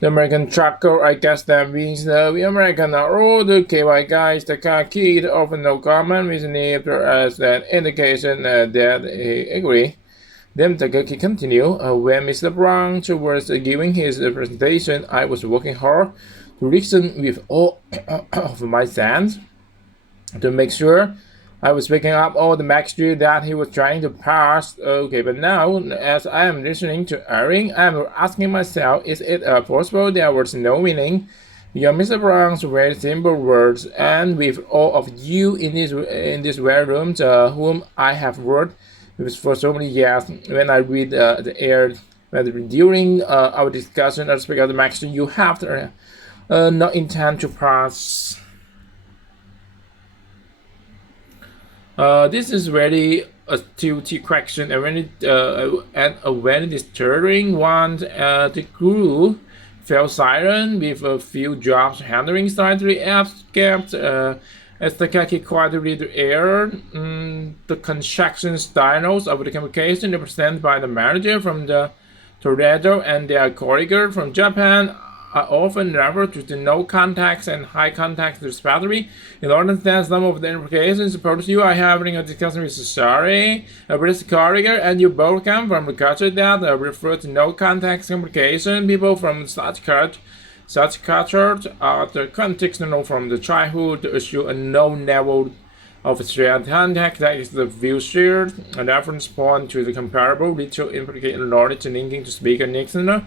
The American trucker, I guess that means the American are all the KY guys, the car kid often no comment with neither as an indication that he agree. Then Takaki continued, when Mr. Brown was giving his presentation, I was working hard to listen with all of my sense to make sure I was picking up all the mixture that he was trying to pass. Okay, but now, as I am listening to Erin, I'm asking myself, is it possible there was no meaning? Beyond Mr. Brown's very simple words, and with all of you in this very room, whom I have worked with for so many years, when I read the air, during our discussion of the mixture, you have to not intend to pass. This is very astute question, and a very disturbing one. The crew fell silent with a few jobs handling slightly gaps. As the khaki quietly the air, the construction styles of the communication represented by the manager from the Toretto and their colleague from Japan are often referred to the no context and high context respectively. In order to understand some of the implications, suppose you are having a discussion with Sari, a British colleague, and you both come from a culture that refer to no context communication. People from such cultures are the contextual from the childhood to issue a no level of shared context that is the view shared, a reference point to the comparable literal implicated knowledge linking to speaker Nixon.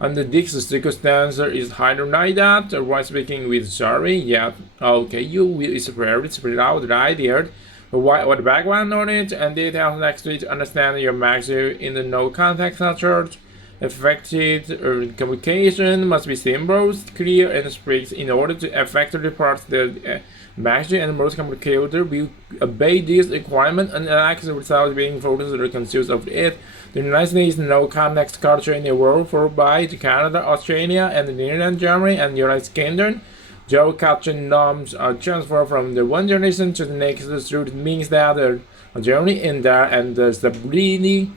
Under this circumstance, is hidden like that, while speaking with Sari, yeah, okay, you will spread out the idea, what the background knowledge and details necessary to understand your message in the no context structure. Effective communication must be simple, clear, and strict in order to effectively parse the message, and most communicators will obey this requirement and act without being forced or confused of it. The United States no context culture in the world, followed by Canada, Australia, and the Netherlands, Germany, and United Kingdom. Joe culture norms are transferred from the one generation to the next. It means that generally in there and the stability.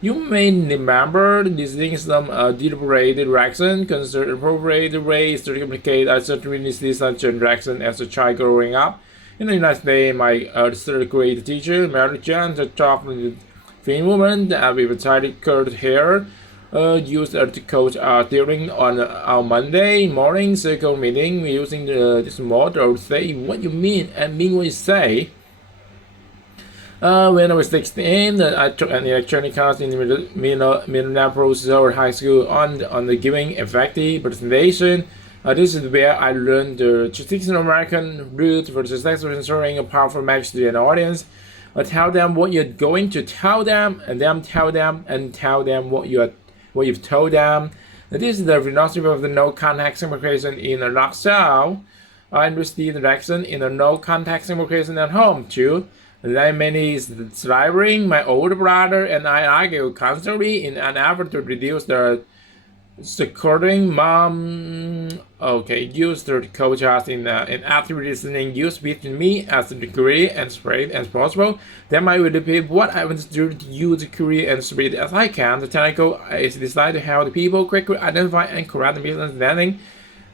You may remember listing some deliberate direction, consider appropriate ways to communicate uncertainty such a direction as a child growing up. In the United States, my third grade teacher, Mary Jane, talked with thin woman with tidy curled hair, used to coach during on our Monday morning circle meeting using this model. Say what you mean and mean what you say. When I was 16, I took an electronic class in Minneapolis High School on the giving effective presentation. This is where I learned the traditional American route for successful ensuring a powerful message to an audience. Tell them what you're going to tell them, and then tell them what you've told them. This is the philosophy of the no context communication in a nutshell. I understand the direction in a no context communication at home too. Like many slavery, my older brother and I argue constantly in an effort to reduce the According mom, okay, used to coach us in active listening. Use between me as the degree and spread as possible. Then I will repeat what I want to do to use degree and spread as I can. The technical is designed to help the people quickly identify and correct misunderstanding,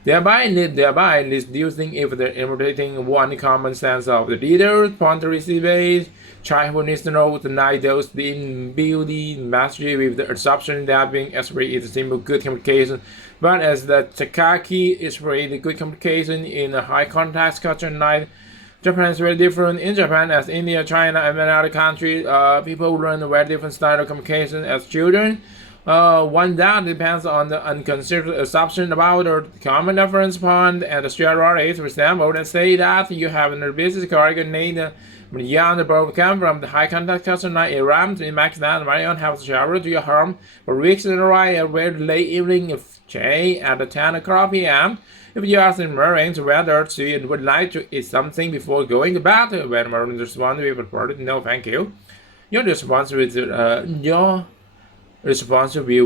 thereby reducing if they're interpreting one common sense of the leader, point to receive childhood needs to know the night those in building mastery with the assumption that being expressed is a simple good communication. But as the Takaki is really good communication in a high context culture night, Japan is very different. In Japan, as India, China, and many other countries, people learn a very different style of communication as children. One that depends on the unconsidered assumption about the common reference point and the stereotypes. For example, let's say that you have a business colleague named Marianne both come from the high contact culture like Iran to imagine that Marianne has traveled to your home for weeks in a row a very late evening at 10 o'clock p.m. If you ask Marianne whether she would like to eat something before going to bed, when Marianne responds with a no thank you, your response will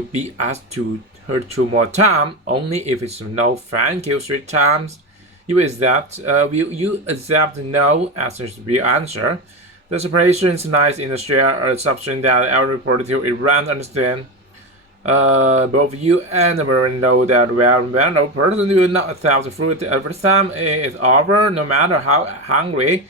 be asked to her 2 more times, only if it's no thank you 3 times. Will you accept no as a real answer? The separation is nice in the shared assumption that every reporter to Iran understand Both you and Marin know that when a person will not accept the fruit every time it is over, no matter how hungry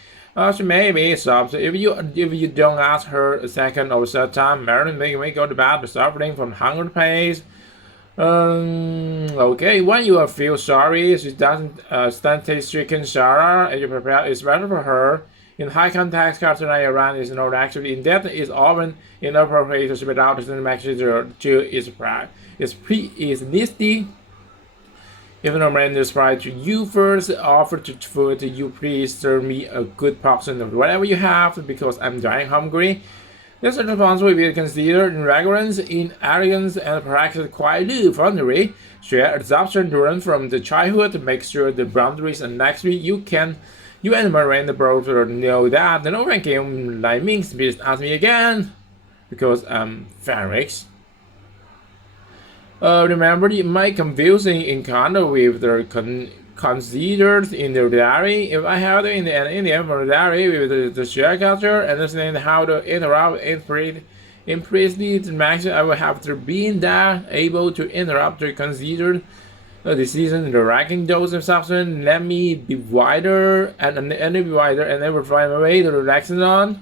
she may be. So if you don't ask her a second or third time, Marin may go to bed suffering from hunger pains. Okay, when you feel sorry, she doesn't stand stricken Sarah, and you prepare is better for her. In high context, cartoon Iran is not actually in depth, is often inappropriate without the message to is listy. If no man is right to you first, offer to food, you please serve me a good portion of whatever you have because I'm dying hungry. This response will be considered in reverence, in arrogance, and perhaps quite effrontery. Share adoption learned from the childhood. Make sure the boundaries and next week you and Miranda both know that. No one can like me, please ask me again. Because I'm Felix. Remember, it might confusing encounter with the considered in the diary. If I have in the diary with the share culture, understand how to interrupt implicit match, I will have to be there, able to interrupt the considered decision, the ranking those substance. Let me be wider and be wider, and never find my way to relaxing on.